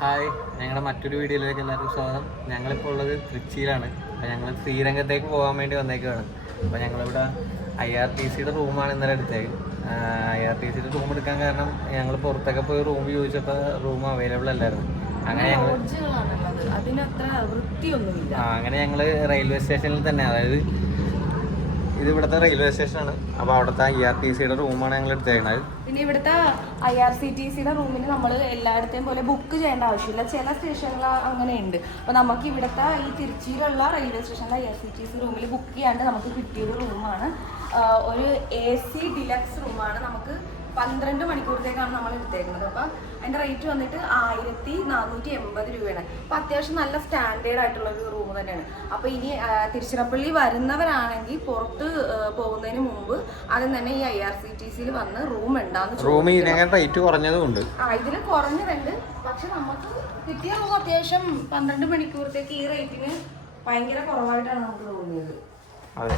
Hi ഞങ്ങളുടെ മറ്റൊരു വീഡിയോയിലേക്ക് എല്ലാവർക്കും സ്വാഗതം. ഞങ്ങളിപ്പോൾ ഉള്ളത് തൃച്ചിയിലാണ് അപ്പോൾ ഞങ്ങൾ ശ്രീരംഗത്തേക്ക് പോകാൻ വേണ്ടി വന്നേക്കാണ് അപ്പോൾ ഞങ്ങളിവിടെ ഐ ആർ ടി സിയുടെ റൂമാണ് ഇന്നലെ എടുത്തേക്ക് ഐ ആർ ടി സിയുടെ റൂം എടുക്കാൻ കാരണം ഞങ്ങൾ പുറത്തൊക്കെ പോയി റൂം ചോദിച്ചപ്പോൾ റൂം അവൈലബിൾ അല്ലായിരുന്നു. അങ്ങനെ ഞങ്ങൾ അങ്ങനെ ഞങ്ങൾ റെയിൽവേ സ്റ്റേഷനിൽ തന്നെ അതായത് ഇത് ഇവിടുത്തെ റെയിൽവേ സ്റ്റേഷൻ ആണ്. അപ്പോൾ അവിടുത്തെ ഐ ആർ ടി സിയുടെ റൂമാണ് ഞങ്ങൾ എടുത്തേക്കണത് പിന്നെ ഇവിടുത്തെ ഐ ആർ സി ടി സിയുടെ റൂമിന് നമ്മൾ എല്ലായിടത്തെയും പോലെ ബുക്ക് ചെയ്യേണ്ട ആവശ്യമില്ല. ചില സ്റ്റേഷനുകൾ അങ്ങനെയുണ്ട്. അപ്പോൾ നമുക്ക് ഇവിടുത്തെ ഈ തിരുച്ചിയിലുള്ള റെയിൽവേ സ്റ്റേഷനിലെ I R C T C റൂമിൽ ബുക്ക് ചെയ്യാണ്ട് നമുക്ക് കിട്ടിയൊരു റൂമാണ് ഒരു എ സി ഡിലക്സ് റൂമാണ് നമുക്ക് പന്ത്രണ്ട് മണിക്കൂറത്തേക്കാണ് നമ്മൾ എടുത്തേക്കുന്നത്. അപ്പം അതിന്റെ റേറ്റ് വന്നിട്ട് ആയിരത്തി നാനൂറ്റി എൺപത് രൂപയാണ്. അപ്പം അത്യാവശ്യം നല്ല സ്റ്റാൻഡേർഡ് ആയിട്ടുള്ള ഒരു റൂം തന്നെയാണ്. അപ്പോൾ ഇനി തിരുച്ചിറപ്പള്ളി വരുന്നവരാണെങ്കിൽ പുറത്ത് പോകുന്നതിന് മുമ്പ് ആദ്യം തന്നെ ഈ ഐ ആർ സി ടി സിയിൽ വന്ന് റൂം ഉണ്ടാന്ന് റൂം റേറ്റ് കുറഞ്ഞതുണ്ട് ആ ഇതിന് കുറഞ്ഞതുണ്ട്. പക്ഷെ നമുക്ക് കിട്ടിയ റൂം അത്യാവശ്യം പന്ത്രണ്ട് മണിക്കൂറത്തേക്ക് ഈ റേറ്റിന് ഭയങ്കര കുറവായിട്ടാണ് നമുക്ക് തോന്നിയത്. അതെ.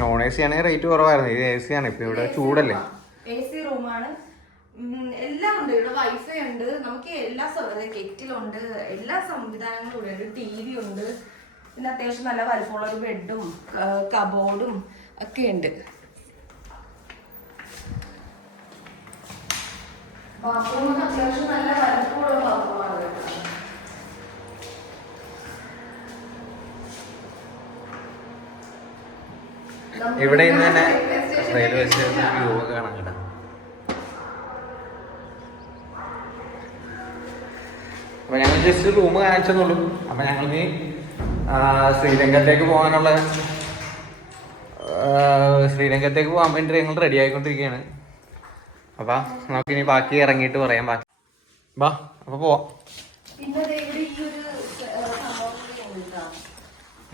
നോൺ എ സി ആണെങ്കിൽ റേറ്റ് കുറവായിരുന്നു. ഇത് എ സി ആണ്. ഇപ്പൊ ഇവിടെ ചൂടല്ലേ? എ സി റൂമാണ് എല്ലാം ഉണ്ട്. ഇവിടെ വൈഫൈ ഉണ്ട്. നമുക്ക് എല്ലാ സൗകര്യം കെറ്റിലുണ്ട്. എല്ലാ സംവിധാനങ്ങളും ഇവിടെ ഉണ്ട്. ടി വി ഉണ്ട്. പിന്നെ അത്യാവശ്യം നല്ല വലുപ്പമുള്ള ഒരു ബെഡും കബോർഡും ഒക്കെ ഉണ്ട്. ബാത്റൂം അത്യാവശ്യം നല്ല വലുപ്പമുള്ള ബാത്റൂമാണ് ഇവിടെ. ഇന്ന് തന്നെ റെയിൽവേ സ്റ്റേഷൻ യോഗ ഒക്കെ കാണാൻ കേട്ടോ അപ്പൊ ഞങ്ങൾ ജസ്റ്റ് റൂം കാണിച്ചെന്നുള്ളൂ അപ്പൊ ഞങ്ങൾക്ക് ശ്രീരംഗത്തേക്ക് പോകാനുള്ള ശ്രീരംഗത്തേക്ക് പോകാൻ വേണ്ടി ഞങ്ങൾ റെഡി ആയിക്കൊണ്ടിരിക്കുകയാണ്. അപ്പൊ നമുക്കിനി ബാക്കി ഇറങ്ങിയിട്ട് പറയാം. ബാക്കി ബാ അപ്പൊ പോവാം.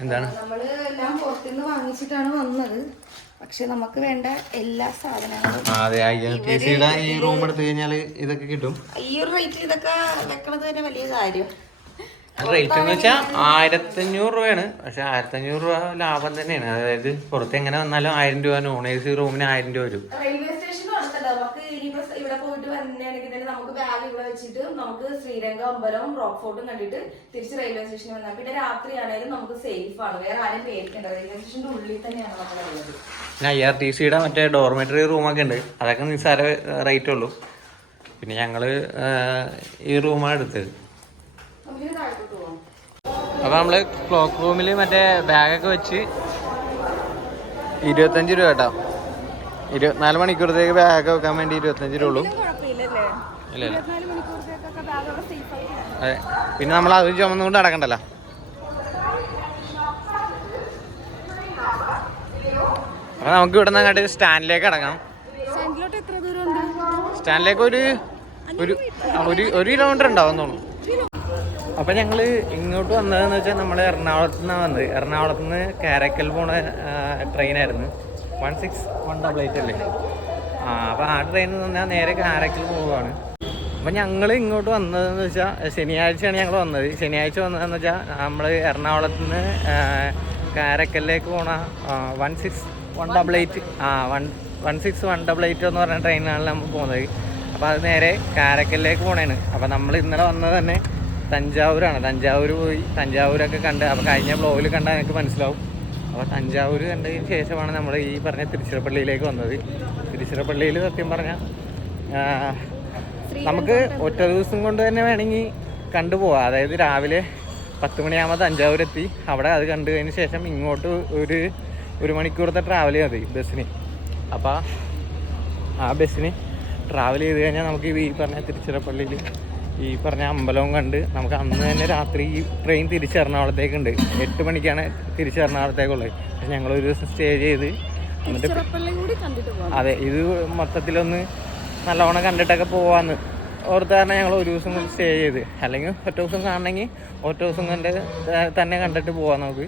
എന്താണ്? നമ്മൾ എല്ലാം പുറത്തുനിന്ന് വാങ്ങിച്ചിട്ടാണ് വന്നത്. പക്ഷെ നമുക്ക് വേണ്ട എല്ലാ സാധനങ്ങളും. ഈ റൂം എടുത്തു കഴിഞ്ഞാൽ ഇതൊക്കെ കിട്ടും. ഈ ഒരു റേറ്റിൽ ഇതൊക്കെ വെക്കണത് തന്നെ വലിയ കാര്യം. റേറ്റ് എന്ന് വെച്ചാൽ ആയിരത്തഞ്ഞൂറ് രൂപയാണ്. പക്ഷെ ആയിരത്തഞ്ഞൂറ് രൂപ ലാഭം തന്നെയാണ്. അതായത് പുറത്ത് എങ്ങനെ വന്നാലും ആയിരം രൂപ നോൺ എ സി റൂമിന് ആയിരം രൂപ വരും. റെയിൽവേ അടുത്തുണ്ട് നമുക്ക് ഇനിയിപ്പോ ഇവിടെ പോയിട്ട് വന്നിട്ടുണ്ടെങ്കിൽ തന്നെ നമുക്ക് ബാഗ് ഇവിടെ വെച്ചിട്ട് നമുക്ക് ശ്രീരംഗം അമ്പലവും റോക്ക് ഫോർട്ടും കണ്ടിട്ട് തിരിച്ച് റെയിൽവേ സ്റ്റേഷനിൽ വന്നാൽ പിന്നെ രാത്രിയാണെങ്കിലും നമുക്ക് സേഫ് ആണ്. വേറെ ആരും പേടിക്കണ്ട. റെയിൽവേ സ്റ്റേഷന്റെ ഉള്ളിൽ തന്നെയാണ് നമ്മളുള്ളത് പിന്നെ ഐ ആർ ടി സിയുടെ മറ്റേ ഡോർമെറ്ററി റൂമൊക്കെ ഉണ്ട്. അതൊക്കെ നിസ്സാര റേറ്റ് ഉള്ളൂ. പിന്നെ ഞങ്ങൾ ഈ റൂമാണ് എടുത്തത്. അപ്പൊ നമ്മൾ ക്ലോക്ക് റൂമിൽ മറ്റേ ബാഗൊക്കെ വെച്ച് ഇരുപത്തഞ്ച് രൂപ കേട്ടോ. ഇരുപത്തിനാല് മണിക്കൂറത്തേക്ക് ബാഗ് വെക്കാൻ വേണ്ടി ഇരുപത്തഞ്ച് രൂപ ഉള്ളൂ. ഇല്ല ഇല്ല. അതെ. പിന്നെ നമ്മൾ അത് ചുമന്നുകൊണ്ട് നടക്കണ്ടല്ലോ. അപ്പൊ നമുക്ക് ഇവിടെ നിന്ന് അങ്ങോട്ട് സ്റ്റാൻഡിലേക്ക് അടങ്ങാം സ്റ്റാൻഡിലേക്ക് ഒരു ഒരു ഒരു ഒരു കിലോമീറ്റർ ഉണ്ടാവും തോന്നുന്നു. അപ്പൊ ഞങ്ങൾ ഇങ്ങോട്ട് വന്നതെന്ന് വെച്ചാൽ നമ്മൾ എറണാകുളത്ത് നിന്നാണ് വന്നത്. എറണാകുളത്ത് നിന്ന് കാരക്കൽ പോണ ട്രെയിനായിരുന്നു one six one double eight അല്ലേ? ആ അപ്പോൾ ആ ട്രെയിനിൽ നിന്നാൽ നേരെ കാരക്കിൽ പോവുകയാണ്. അപ്പം ഞങ്ങൾ ഇങ്ങോട്ട് വന്നതെന്ന് വെച്ചാൽ ശനിയാഴ്ചയാണ് ഞങ്ങൾ വന്നത്. ശനിയാഴ്ച വന്നതെന്ന് വെച്ചാൽ നമ്മൾ എറണാകുളത്ത് നിന്ന് കാരക്കലിലേക്ക് പോണ one six one double eight ആ one one six one double eight എന്ന് പറഞ്ഞ ട്രെയിനാണ് നമ്മൾ പോകുന്നത് അപ്പോൾ അത് നേരെ കാരക്കലിലേക്ക് പോണേണ്. അപ്പോൾ നമ്മൾ ഇന്നലെ വന്നത് തന്നെ തഞ്ചാവൂരാണ്. തഞ്ചാവൂർ പോയി തഞ്ചാവൂരൊക്കെ കണ്ട് അപ്പോൾ കഴിഞ്ഞ ബ്ലോഗിൽ കണ്ടാൽ എനിക്ക് മനസ്സിലാവും. അപ്പോൾ തഞ്ചാവൂർ കണ്ടതിന് ശേഷമാണ് നമ്മൾ ഈ പറഞ്ഞ തിരുച്ചിറപ്പള്ളിയിലേക്ക് വന്നത്. തിരുച്ചിറപ്പള്ളിയിൽ സത്യം പറഞ്ഞാൽ നമുക്ക് ഒറ്റ ദിവസം കൊണ്ട് തന്നെ വേണമെങ്കിൽ കണ്ടുപോവാം അതായത് രാവിലെ പത്ത് മണിയാകുമ്പോൾ തഞ്ചാവൂരെത്തി അവിടെ അത് കണ്ടു കഴിഞ്ഞ ശേഷം ഇങ്ങോട്ട് ഒരു ഒരു മണിക്കൂറത്തെ ട്രാവൽ മതി ബസ്സിന്. അപ്പോൾ ആ ബസ്സിന് ട്രാവൽ ചെയ്ത് കഴിഞ്ഞാൽ നമുക്ക് ഈ പറഞ്ഞ തിരുച്ചിറപ്പള്ളിയിൽ ഈ പറഞ്ഞ അമ്പലവും കണ്ട് നമുക്ക് അന്ന് തന്നെ രാത്രി ഈ ട്രെയിൻ തിരിച്ച് എറണാകുളത്തേക്കുണ്ട് എട്ട് മണിക്കാണ് തിരിച്ച് എറണാകുളത്തേക്കുള്ളത് പക്ഷെ ഞങ്ങൾ ഒരു ദിവസം സ്റ്റേ ചെയ്ത് എന്നിട്ട് അതെ ഇത് മൊത്തത്തിലൊന്ന് നല്ലവണ്ണം കണ്ടിട്ടൊക്കെ പോവാന്ന്. ഓർത്ത് കാരണം ഞങ്ങൾ ഒരു ദിവസം കൊണ്ട് സ്റ്റേ ചെയ്ത്. അല്ലെങ്കിൽ ഒറ്റ ദിവസം കാണണമെങ്കിൽ ഒറ്റ ദിവസം കണ്ട് തന്നെ കണ്ടിട്ട് പോവാം നമുക്ക്.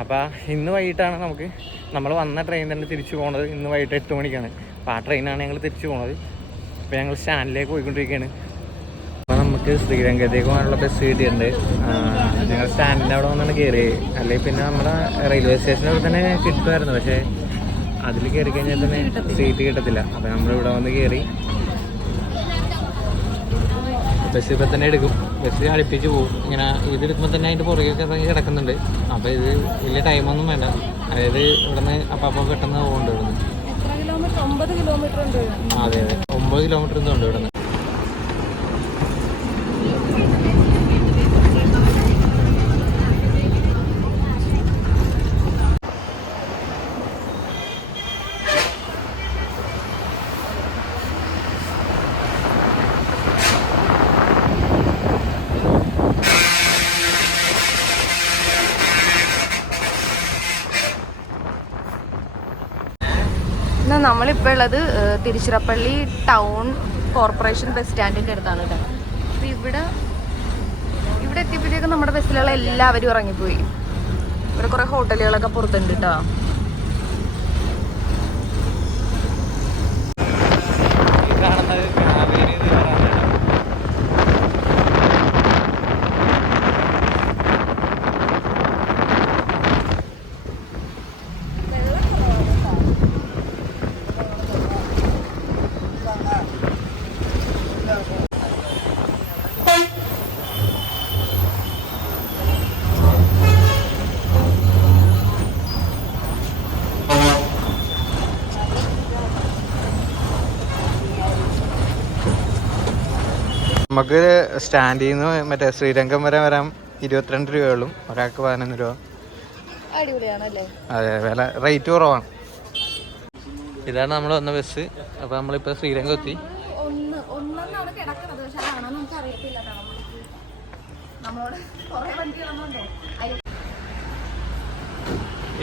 അപ്പോൾ ഇന്ന് വൈകിട്ടാണ് നമുക്ക് നമ്മൾ വന്ന ട്രെയിൻ തന്നെ തിരിച്ചു പോണത്. ഇന്ന് വൈകിട്ട് എട്ട് മണിക്കാണ്. അപ്പോൾ ആ ട്രെയിനാണ് ഞങ്ങൾ തിരിച്ചു പോണത്. അപ്പോൾ ഞങ്ങൾ സ്റ്റാൻഡിലേക്ക് പോയിക്കൊണ്ടിരിക്കുകയാണ് നമുക്ക് ശ്രീരംഗത്തേക്ക് പോകാനുള്ള ബസ് കിട്ടിയിട്ടുണ്ട്. ആ, ഞങ്ങൾ സ്റ്റാൻഡിന്റെ അവിടെ വന്നാണ് കയറി അല്ലെങ്കിൽ പിന്നെ നമ്മുടെ റെയിൽവേ സ്റ്റേഷനിൽ തന്നെ കിട്ടുമായിരുന്നു. പക്ഷേ അതിൽ കയറി കഴിഞ്ഞാൽ തന്നെ സീറ്റ് കിട്ടത്തില്ല. അപ്പോൾ നമ്മളിവിടെ വന്ന് കയറി ബസ് ഇപ്പം തന്നെ എടുക്കും. ബസ് അടുപ്പിച്ച് പോകും ഇങ്ങനെ ഇതെടുക്കുമ്പോൾ തന്നെ അതിന്റെ പുറകെയൊക്കെ ഇറങ്ങി കിടക്കുന്നുണ്ട്. അപ്പോൾ ഇത് വലിയ ടൈമൊന്നും വേണ്ട. അതായത് ഇവിടുന്ന് അപ്പം അപ്പം പെട്ടെന്ന് പോകുന്നുണ്ട് ഇവിടുന്ന് എത്ര കിലോമീറ്റർ ഉണ്ട്. അതെ അതെ. ഒമ്പത് കിലോമീറ്റർ എന്തോ ഉണ്ട് ഇവിടുന്ന്. നമ്മളിപ്പോൾ ഉള്ളത് തിരുച്ചിറപ്പള്ളി ടൗൺ കോർപ്പറേഷൻ ബസ് സ്റ്റാൻഡിന്റെ അടുത്താണ് കേട്ടോ. അപ്പോൾ ഇവിടെ ഇവിടെ എത്തിയപ്പോഴത്തേക്കും നമ്മുടെ ബസ്സിലുള്ള എല്ലാവരും ഇറങ്ങിപ്പോയി. ഇവിടെ കുറേ ഹോട്ടലുകളൊക്കെ പുറത്തുണ്ട് കേട്ടോ. നമുക്ക് സ്റ്റാൻഡിൽ നിന്ന് മറ്റേ ശ്രീരംഗം വരെ വരാം ഇരുപത്തിരണ്ട് രൂപയുള്ളൂ. ഒരാൾക്ക് പതിനൊന്ന് രൂപ. അതെ വില റേറ്റ് കുറവാണ്. ഇതാണ് നമ്മൾ വന്ന ബസ് അപ്പോൾ നമ്മളിപ്പോൾ ശ്രീരംഗം എത്തി. ഒന്ന് ഒന്നെന്നാണ് കിടക്കുന്നത് പക്ഷെ അതാണോ നമുക്ക് അറിയത്തില്ല നമ്മളോട് കുറേ വണ്ടികളൊന്നുണ്ടോ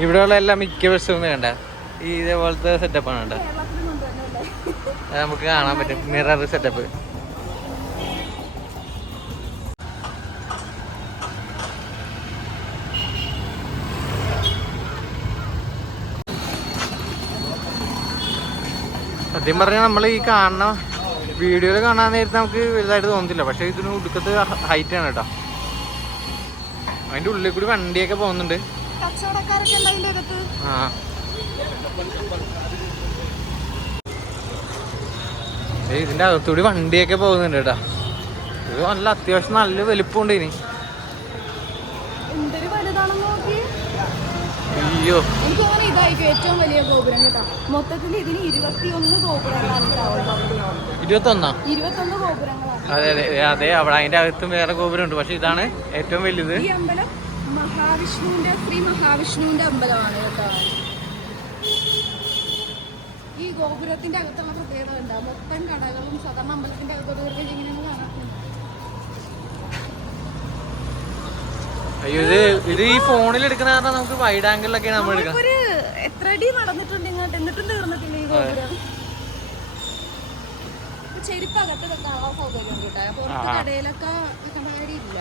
ഇവിടെയുള്ള എല്ലാ മിക്ക ബസ്സും കണ്ട ഈ ഇതേപോലത്തെ സെറ്റപ്പാണ് കണ്ട നമുക്ക് കാണാൻ പറ്റും. മിറർ സെറ്റപ്പ് സത്യം പറഞ്ഞാൽ നമ്മൾ ഈ കാണുന്ന വീഡിയോയിൽ കാണാൻ നേരത്തെ നമുക്ക് വലുതായിട്ട് തോന്നുന്നില്ല പക്ഷെ ഇതിന് ഉടുക്കത്ത് ഹൈറ്റ് ആണ് കേട്ടോ അതിന്റെ ഉള്ളിൽ കൂടി വണ്ടിയൊക്കെ പോകുന്നുണ്ട്. ആ. അകത്തൂടി വണ്ടിയൊക്കെ പോകുന്നുണ്ട് കേട്ടോ ഇത് നല്ല അത്യാവശ്യം നല്ല വലിപ്പമുണ്ട് ഇനി. എന്തൊരു വലുതാണെന്ന് നോക്കി അയ്യോ. എനിക്ക് തോന്നുന്നു ഇതായിരിക്കും ഏറ്റവും വലിയ ഗോപുരം കേട്ടോ. മൊത്തത്തിൽ ഇതിന് ഇരുപത്തിയൊന്ന് ഗോപുരങ്ങളാണ് ഇരുപത്തൊന്നാ? ഇരുപത്തൊന്ന് ഗോപുരങ്ങളാണ്. അതെ അതെ അതെ അവിടെ അതിന്റെ അകത്തും വേറെ ഗോപുരം ഉണ്ട് പക്ഷെ ഇതാണ് ഏറ്റവും വലുത്. ഈ അമ്പലം മഹാവിഷ്ണുവിന്റെ ശ്രീ മഹാവിഷ്ണുവിന്റെ അമ്പലമാണ് കേട്ടോ. ഈ ഗോപുരത്തിന്റെ അകത്തുള്ള പ്രത്യേകത ഉണ്ട് മൊത്തം കടകളും സാധാരണ അമ്പലത്തിന്റെ അകത്തോട്ട് ഇങ്ങനെ കാണാം അയ്യോ ഇത് ഇത് ഈ ഫോണിൽ എടുക്കുന്ന കാരണം നമുക്ക് വൈഡ് ആംഗിളിലൊക്കെയാണ് നമ്മൾ എടുക്കുന്നത്. ഒരു എത്ര അടി നടന്നിട്ടുണ്ട് ഇങ്ങോട്ട്? എന്നിട്ടും തീർന്നിട്ടില്ല ഈ ഗോപുരം? ഇപ്പൊ ചെരുപ്പ് അകത്ത് വെക്കാനുള്ള സൗകര്യം കേട്ടോ. പുറത്ത് ആ. കടയിലൊക്കെ വെക്കേണ്ട കാര്യമില്ല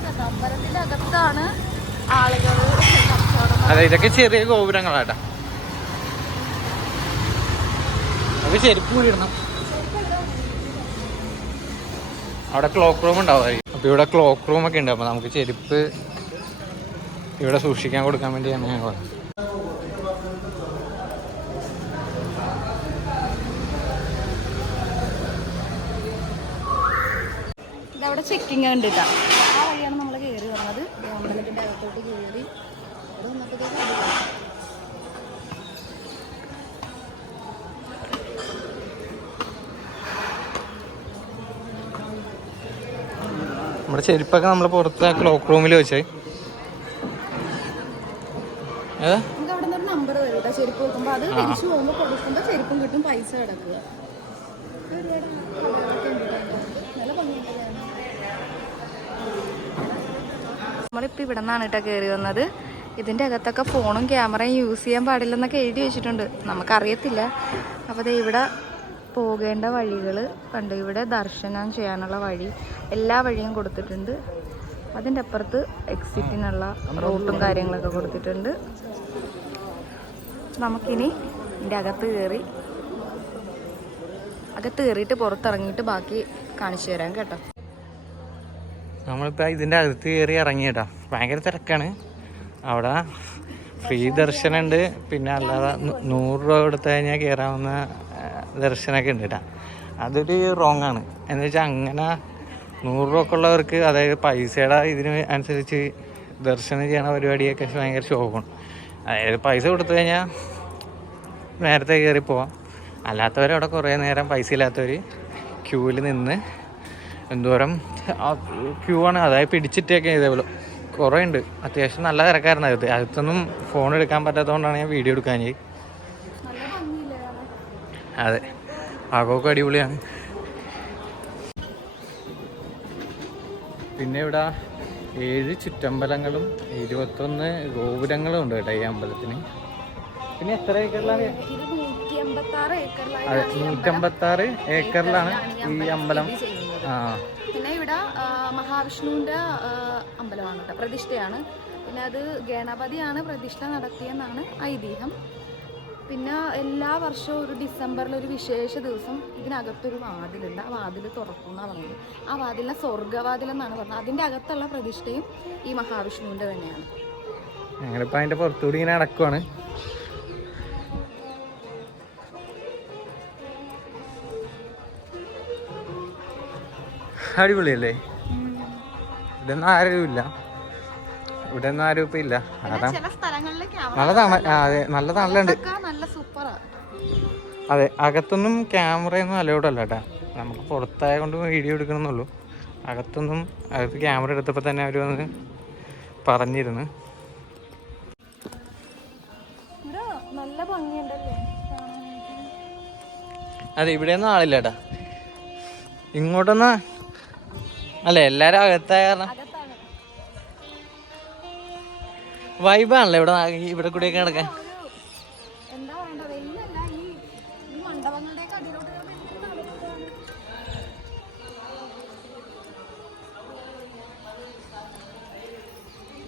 കേട്ടോ, അമ്പലത്തിന്റെ അകത്താണ് ആളുകൾ അതെ ഇതൊക്കെ ചെറിയ ഗോപുരങ്ങളാട്ടാ. നമുക്ക് ചെരുപ്പ് കൂടി ഇടണം. അവിടെ ക്ലോക്ക് റൂം ഉണ്ടാവുമായിരിക്കും. അപ്പോൾ ഇവിടെ ക്ലോക്ക് റൂം ഒക്കെ ഉണ്ട്. അപ്പോൾ നമുക്ക് ചെരുപ്പ് ഇവിടെ സൂക്ഷിക്കാൻ കൊടുക്കാൻ വേണ്ടിയാണ് ഞങ്ങൾ ചെക്കിങ് ഉണ്ട് കേട്ടോ ആ വഴിയാണ് നമ്മൾ കയറി വന്നത് ദേ അമ്പലത്തിന്റെ അകത്തോട്ട് കയറി അവിടെ വന്നപ്പോഴത്തേക്കും അടിപൊളി. നമ്മുടെ ചെരുപ്പൊക്കെ നമ്മൾ പുറത്ത് ആ ക്ലോക്ക് റൂമിൽ വെച്ചേ. നമ്മളിപ്പോ നമ്മളിപ്പോൾ ഇവിടെ നിന്നാണ് കേട്ടോ കയറി വന്നത്. ഇതിന്റെ അകത്തൊക്കെ ഫോണും ക്യാമറയും യൂസ് ചെയ്യാൻ പാടില്ലെന്നൊക്കെ എഴുതി വെച്ചിട്ടുണ്ട്. നമുക്കറിയത്തില്ല. അപ്പോൾ ദേ ഇവിടെ പോകേണ്ട വഴികൾ കണ്ട്. ഇവിടെ ദർശനം ചെയ്യാനുള്ള വഴി എല്ലാ വഴിയും കൊടുത്തിട്ടുണ്ട്. അതിന്റെ അപ്പുറത്ത് എക്സിറ്റിനുള്ള റൂട്ടും കാര്യങ്ങളൊക്കെ കൊടുത്തിട്ടുണ്ട്. നമുക്കിനി ഇതിന്റെ അകത്ത് കയറി അകത്ത് കയറിയിട്ട് പുറത്തിറങ്ങിയിട്ട് ബാക്കി കാണിച്ചു തരാം കേട്ടോ. നമ്മളിപ്പോൾ ഇതിന്റെ അകത്ത് കയറി ഇറങ്ങിയിട്ടാ ഭയങ്കര തിരക്കാണ്. അവിടെ ഫ്രീ ദർശനമുണ്ട്. പിന്നെ അല്ലാതെ നൂറ് രൂപ കൊടുത്തു കഴിഞ്ഞാൽ കയറാവുന്ന ദർശനമൊക്കെ ഉണ്ട് കേട്ടോ അതൊരു റോങ് ആണ്. എന്ന് വെച്ചാൽ അങ്ങനെ നൂറ് രൂപ ഉള്ളവർക്ക് അതായത് പൈസയുടെ ഇതിന് അനുസരിച്ച് ദർശനം ചെയ്യണ പരിപാടിയൊക്കെ ഭയങ്കര ശോഭമാണ്. അതായത് പൈസ കൊടുത്തു കഴിഞ്ഞാൽ നേരത്തെ കയറി പോവാം. അല്ലാത്തവർ അവിടെ കുറേ നേരം പൈസ ഇല്ലാത്തവർ ക്യൂവിൽ നിന്ന് എന്തോരം ക്യൂ ആണ്. അതായത് പിടിച്ചിട്ടൊക്കെ ഇതേപോലെ. കുറേ ഉണ്ട് അത്യാവശ്യം നല്ല തിരക്കായിരുന്നു അകത്ത് അകത്തൊന്നും ഫോൺ എടുക്കാൻ പറ്റാത്തതുകൊണ്ടാണ് ഞാൻ വീഡിയോ എടുക്കാൻ അതെ. ഭാഗമൊക്കെ അടിപൊളിയാണ്. പിന്നെ ഇവിടെ ഏഴ് ചുറ്റമ്പലങ്ങളും ഇരുപത്തൊന്ന് ഗോപുരങ്ങളും ഉണ്ട് കേട്ടോ ഈ അമ്പലത്തിന്. പിന്നെ എത്ര ഏക്കറിലാണ്? അതെ നൂറ്റമ്പത്തി ആറ് ഏക്കറിലാണ് ഈ അമ്പലം ആ. പിന്നെ ഇവിടെ മഹാവിഷ്ണുവിന്റെ അമ്പലമാണ് കേട്ടോ. പ്രതിഷ്ഠയാണ്. പിന്നെ അത് ഗണപതിയാണ് പ്രതിഷ്ഠ നടത്തിയെന്നാണ് ഐതിഹ്യം. പിന്നെ എല്ലാ വർഷവും ഒരു ഡിസംബറിൽ ഒരു വിശേഷ ദിവസം ഇതിനകത്തൊരു വാതിലുണ്ട്. ആ വാതിൽ തുറക്കുമെന്നാണ് പറഞ്ഞത് ആ വാതിലിനെ സ്വർഗവാതിൽ എന്നാണ് പറഞ്ഞത്. അതിന്റെ അകത്തുള്ള പ്രതിഷ്ഠയും ഈ മഹാവിഷ്ണുവിന്റെ തന്നെയാണ്. ഞങ്ങളിപ്പോൾ അതിന്റെ പുറത്തുകൂടി ഇങ്ങനെ അടക്കുവാണ് അടിപൊളിയല്ലേ? ഇവിടെ ഒന്നും ആരും ഇല്ല. ഇവിടെ ഒന്നും ആരും ഇപ്പൊ ഇല്ല കാരണം ചില സ്ഥലങ്ങളിൽ നല്ല തണ അതെ നല്ല തണലുണ്ട് അതെ അകത്തൊന്നും ക്യാമറയൊന്നും അലൗഡ് അല്ല കേട്ടാ. നമുക്ക് പുറത്തായ കൊണ്ട് വീഡിയോ എടുക്കണമെന്നുള്ളൂ. അകത്തൊന്നും അകത്ത് ക്യാമറ എടുത്തപ്പോൾ തന്നെ അവർ വന്ന് പറഞ്ഞിരുന്നു. ഇവിടെ നല്ല ഭംഗിയുണ്ടല്ലേ? അതെ ഇവിടെയൊന്നും ആളില്ല ഇങ്ങോട്ടൊന്ന് അല്ല? എല്ലാരും അകത്തായ കാരണം. വൈബാണല്ലോ ഇവിടെ ഇവിടെ കൂടിയൊക്കെ നടക്കാൻ?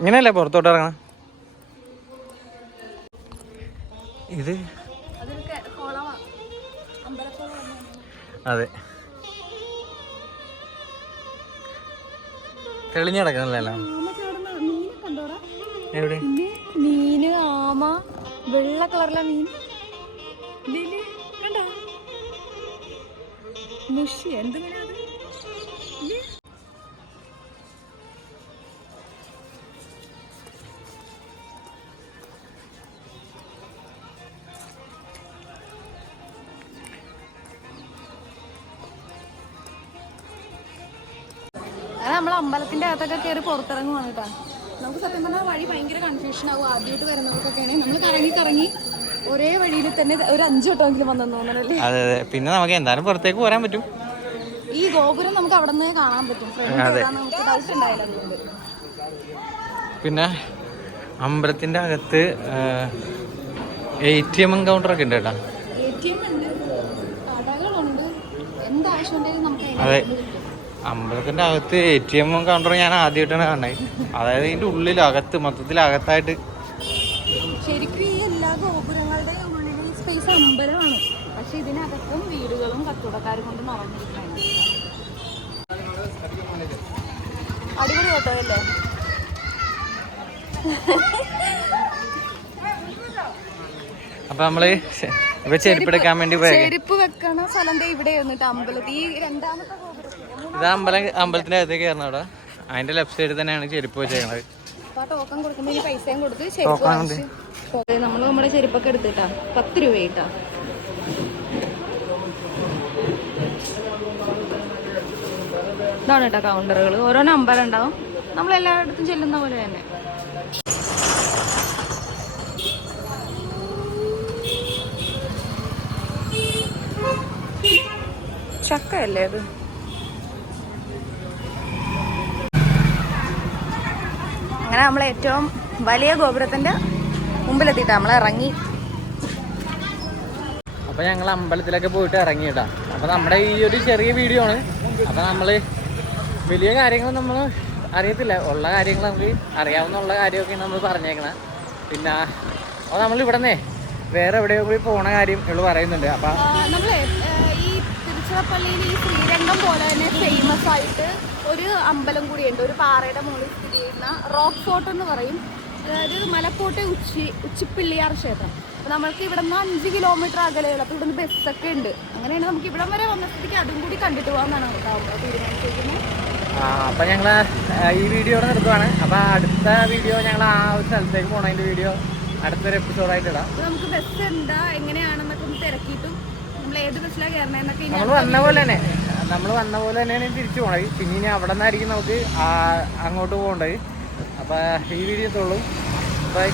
ഇങ്ങനെയല്ലേ പുറത്തോട്ട് ഇറങ്ങണം? ഇത്. അതെ. തെളിഞ്ഞു കിടക്കുന്നല്ലോ? എവിടെ? മീന് ആമ വെള്ള കളറിലെ മീൻ? കണ്ടോ മുഷി എന്ത് മീനാ അമ്പലത്തിന്റെ അകത്തൊക്കെ കയറി പുറത്തിറങ്ങുവാണ് കേട്ടോ. നമുക്ക് സത്യം പറഞ്ഞാൽ വഴി ഭയങ്കര കൺഫ്യൂഷൻ ആവും. ആദ്യമായിട്ട് വരുന്നവർക്കൊക്കെയാണെങ്കിൽ നമ്മൾ കറങ്ങി കറങ്ങി ഒരേ വഴിയിൽ തന്നെ ഒരു അഞ്ച് വട്ടമെങ്കിലും വന്നെന്ന് തോന്നണല്ലേ അതെ അതെ. പിന്നെ നമുക്ക് എന്തായാലും പുറത്തേക്ക് പോരാൻ പറ്റും. ഈ ഗോപുരം നമുക്ക് അവിടെ നിന്ന് കാണാൻ പറ്റും. നമുക്ക് ഡൗട്ട് പിന്നെ അമ്പലത്തിന്റെ അകത്ത് എ ടി എം കൗണ്ടറൊക്കെ ഉണ്ട് കേട്ടോ. എ ടി എം ഉണ്ട്. കടകളുണ്ട്. എന്താവശ്യം ഉണ്ടെങ്കിലും നമുക്ക് അതെ. അമ്പലത്തിന്റെ അകത്ത് എ ടി എം കൗണ്ടർ ഞാൻ ആദ്യമായിട്ടാണ് കണ്ടത് അതായത് ഇതിന്റെ ഉള്ളിൽ അകത്ത് മൊത്തത്തിൽ അകത്തായിട്ട്. ശരിക്കും ഈ എല്ലാ ഗോപുരങ്ങളുടെ സ്പേസ് അമ്പലമാണ്. പക്ഷെ ഇതിനകത്തും വീടുകളും കച്ചവടക്കാരും കൊണ്ട് നിറഞ്ഞിരിക്കുകയാണ്. അടിപൊളി കേട്ടോ അല്ലേ? അപ്പൊ നമ്മൾ ചെരുപ്പ് എടുക്കാൻ വേണ്ടി ചെരുപ്പ് വെക്കണ സ്ഥലം ഇവിടെ വന്നിട്ട് അമ്പലത്തിൽ ഈ രണ്ടാമത്തെ ഇത് അമ്പലം അമ്പലത്തിന്റെ അകത്തേക്ക് കയറണം അവിടെ. അതിന്റെ ലെഫ്റ്റ് സൈഡിൽ തന്നെയാണ് ചെരുപ്പ് വെച്ചേക്കണത്. ടോക്കൺ കൊടുക്കുമ്പോൾ ഇനി പൈസയും കൊടുത്ത് ചെരുപ്പ് നമ്മൾ നമ്മുടെ ചെരുപ്പൊക്കെ എടുത്തിട്ടാ. പത്ത് രൂപയിട്ടാ ഇതാണ് കേട്ടോ കൗണ്ടറുകൾ ഓരോ നമ്പർ ഉണ്ടാവും. നമ്മൾ എല്ലായിടത്തും ചെല്ലുന്ന പോലെ തന്നെ. ചക്കയല്ലേ അത് അങ്ങനെ നമ്മൾ ഏറ്റവും വലിയ ഗോപുരത്തിന്റെ മുമ്പിലെത്തിയിട്ട് നമ്മൾ ഇറങ്ങി. അപ്പൊ ഞങ്ങൾ അമ്പലത്തിലൊക്കെ പോയിട്ട് ഇറങ്ങി കേട്ടാ അപ്പൊ നമ്മുടെ ഈ ഒരു ചെറിയ വീഡിയോ ആണ്. അപ്പൊ നമ്മൾ വലിയ കാര്യങ്ങൾ നമ്മൾ അറിയത്തില്ല. ഉള്ള കാര്യങ്ങൾ നമുക്ക് അറിയാവുന്ന ഉള്ള കാര്യമൊക്കെ നമ്മൾ പറഞ്ഞേക്കണ. പിന്നെ അപ്പൊ നമ്മൾ ഇവിടെ വേറെ എവിടെയോ പോയി പോണ കാര്യം ഇവൾ പറയുന്നുണ്ട്. അപ്പൊ നമ്മളെ ഈ ശ്രീരംഗം പോലെ തന്നെ ഫേമസ് ആയിട്ട് ഒരു അമ്പലം കൂടിയുണ്ട്. ഒരു പാറയുടെ മുകളിൽ സ്ഥിതി ചെയ്യുന്ന റോക്ക് ഫോർട്ട് എന്ന് പറയും. അതായത് മലക്കോട്ടെ ഉച്ചി ഉച്ചിപ്പിള്ളിയാർ ക്ഷേത്രം. അപ്പോൾ നമ്മൾക്ക് ഇവിടെ നിന്ന് അഞ്ച് കിലോമീറ്റർ അകലെയുള്ളൂ അപ്പോൾ ഇവിടുന്ന് ബസ്സൊക്കെ ഉണ്ട്. അങ്ങനെയാണ് നമുക്ക് ഇവിടം വരെ വന്ന സ്ഥിതിക്ക്. അതും കൂടി കണ്ടിട്ട് പോകാമെന്നാണ് തീരുമാനിച്ചിരിക്കുന്നത്. അപ്പം ഞങ്ങൾ ഈ വീഡിയോ നിർത്തുവാണ്. അപ്പോൾ അടുത്ത വീഡിയോ ഞങ്ങൾ ആ ഒരു സ്ഥലത്തേക്ക് പോകണതിന്റെ വീഡിയോ അടുത്തൊരു എപ്പിസോഡായിട്ട് ഇടാം. നമുക്ക് ബസ് എന്താ എങ്ങനെയാണെന്നൊക്കെ ഒന്ന് തിരക്കിയിട്ടും ഏത് ബസ്സിലാണ് നമ്മൾ വന്ന പോലെ തന്നെ നമ്മൾ വന്ന പോലെ തന്നെയാണ് തിരിച്ചു പോണത്. പിന്നെ ഇനി അവിടെ നിന്നായിരിക്കും നമുക്ക് അങ്ങോട്ട് പോകേണ്ടത്. അപ്പോൾ ഈ വീഡിയോ തോളും ബൈ